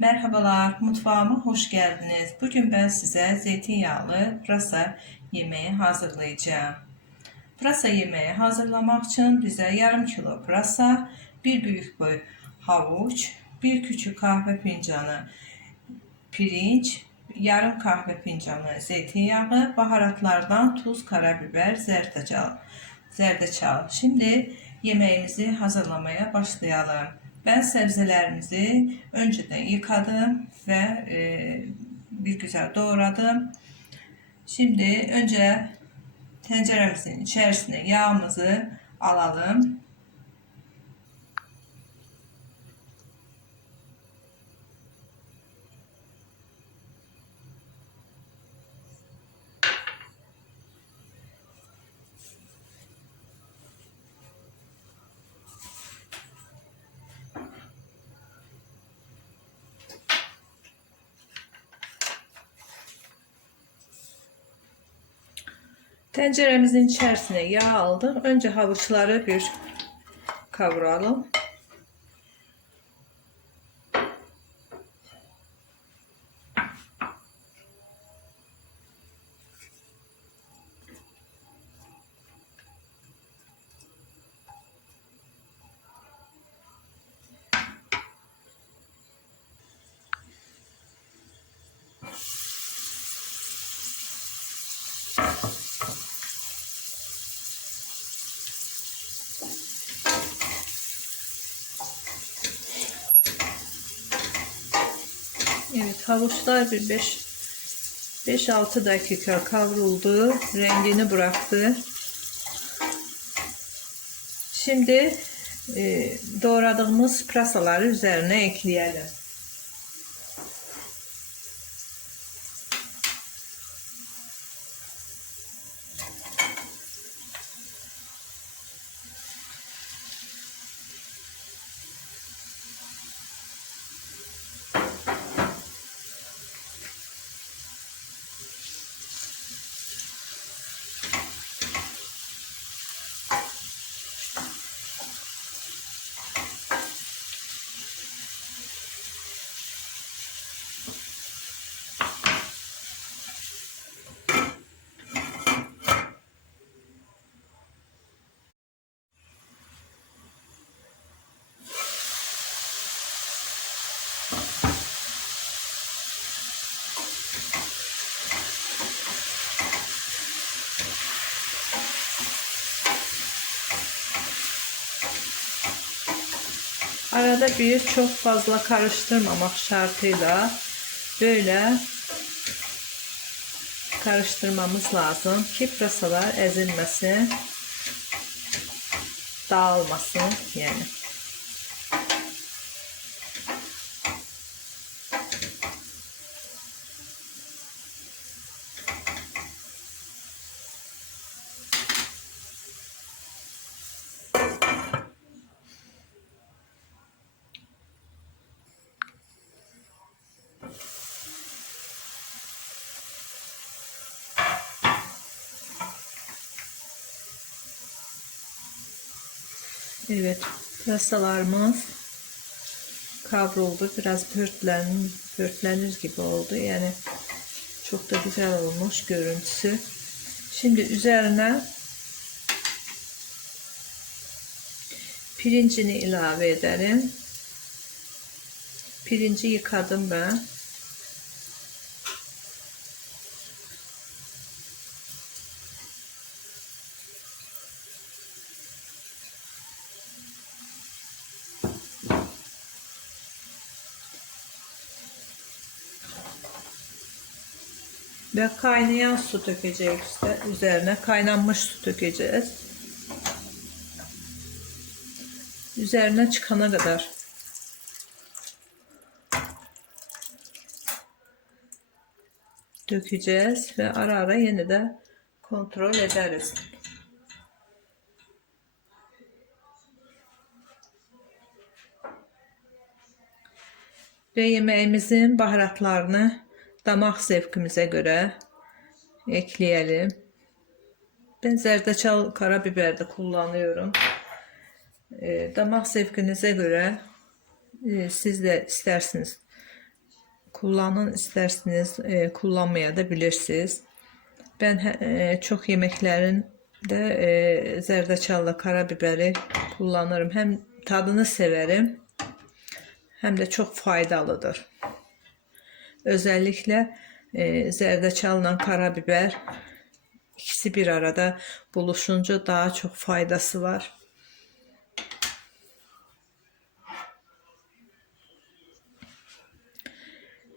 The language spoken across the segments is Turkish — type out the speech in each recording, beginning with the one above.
Merhabalar, mutfağıma hoş geldiniz. Bugün ben size zeytinyağlı pırasa yemeği hazırlayacağım. Pırasa yemeği hazırlamak için bize yarım kilo pırasa, bir büyük boy havuç, bir küçük kahve fincanı pirinç, yarım kahve fincanı zeytinyağı, baharatlardan tuz, karabiber, zerdeçal. Zerdeçal. Şimdi yemeğimizi hazırlamaya başlayalım. Ben sebzelerimizi önceden yıkadım ve e, bir güzel doğradım. Şimdi önce tenceremizin içerisine yağımızı alalım. Tenceremizin içerisine yağ aldım. Önce havuçları bir kavuralım. Evet havuçlar bir 5 5-6 dakika kavruldu. Rengini bıraktı. Şimdi e, doğradığımız pırasaları üzerine ekleyelim. Arada bir çok fazla karıştırmamak şartıyla böyle karıştırmamız lazım ki pırasalar ezilmesin, dağılmasın yani. Evet, pırasalarımız kavruldu. Biraz pörtlen, pörtlenir gibi oldu. Yani çok da güzel olmuş görüntüsü. Şimdi üzerine pirincini ilave edelim. Pirinci yıkadım ben. Ve kaynayan su dökeceğiz işte üzerine kaynanmış su dökeceğiz. Üzerine çıkana kadar. Dökeceğiz ve ara ara yine de kontrol ederiz. Ve yemeğimizin baharatlarını damak zevkimize göre ekleyelim. Ben zerdeçal karabiber de kullanıyorum. E, damak zevkinize göre e, siz de isterseniz kullanın, isterseniz e, kullanmaya da bilirsiniz. Ben e, çok yemeklerinde e, zerdeçalla karabiberi kullanırım. Hem tadını severim hem de çok faydalıdır. Özellikle e, zerdeçalla karabiber ikisi bir arada buluşunca daha çok faydası var.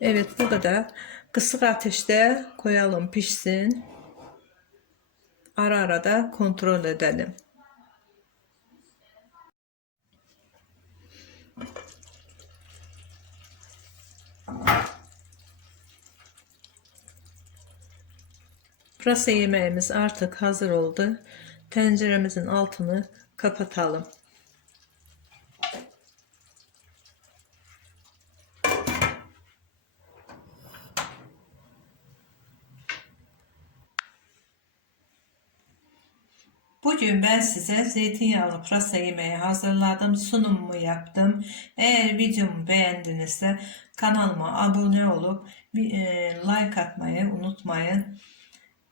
Evet bu kadar. Kısık ateşte koyalım pişsin. Ara ara da kontrol edelim. Pırasa yemeğimiz artık hazır oldu. Tenceremizin altını kapatalım. Bugün ben size zeytinyağlı pırasa yemeği hazırladım. Sunumumu yaptım. Eğer videomu beğendinizse kanalıma abone olup e, like atmayı unutmayın.